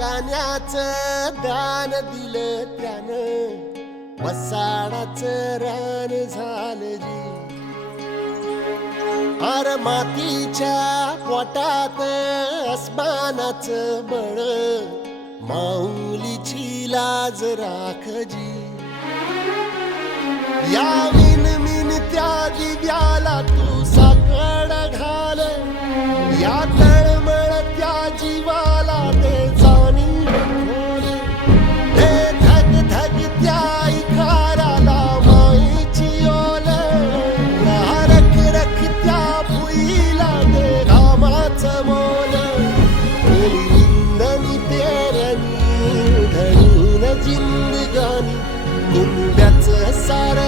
गाण्याचं दान दिलं त्यानं, वसाडाचं रान झालं जी. अर मातीच्या पोटात अस्मानाचं बळ, माऊलीची लाज राखजी. या मिनमिनत्या दिव्याला तू साकड घाल, या तळमळत्या जीवाला ते जाणीव खोल. ते धग धगत्या इखाराला माईची ओल, या रखरखत्या भुईला ते कामाचं मोल. इंधनी पेरणी धरून जिंदगानी, कुंब्याचं सार